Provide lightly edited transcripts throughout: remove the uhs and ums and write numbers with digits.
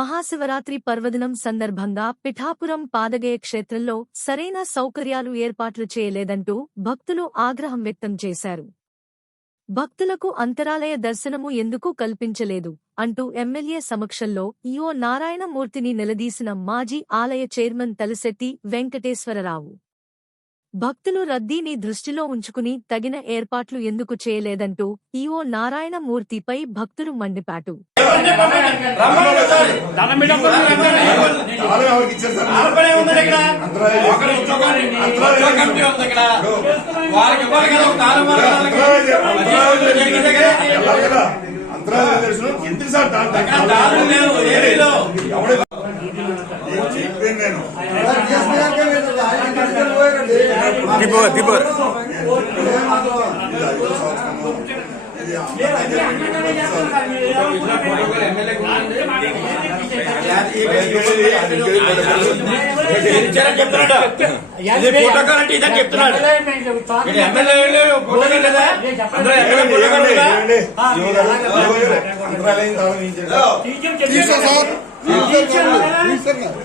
మహాశివరాత్రి పర్వదినం సందర్భంగా పిఠాపురం పాదగయ క్షేత్రంలో సరైన సౌకర్యాలు ఏర్పాట్లు చేయలేదంటూ భక్తులు ఆగ్రహం వ్యక్తం చేశారు. భక్తులకు అంతరాలయ దర్శనము ఎందుకు కల్పించలేదు అంటూ ఎమ్మెల్యే సమక్షంలో ఈవో నారాయణమూర్తిని నిలదీసిన మాజీ ఆలయ చైర్మన్ తలశెట్టి వెంకటేశ్వరరావు. భక్తులు రద్దీని దృష్టిలో ఉంచుకుని తగిన ఏర్పాట్లు ఎందుకు చేయలేదంటూ ఈవో నారాయణమూర్తిపై భక్తులు మండిపాటు.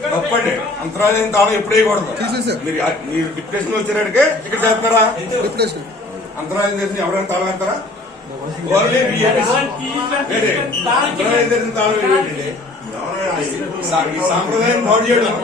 తప్పండి. అంతరాలయం తాళం ఎప్పుడు వేయకూడదు. మీరు డిప్రెషన్ వచ్చేటట్టుకే ఇక్కడ చేస్తారా? అంతరాలయం చేసిన ఎవరైనా తాళం వేస్తారా? అంతరాలయం చేసిన తాళం వేయండి. సాంప్రదాయం బాగు చేయడం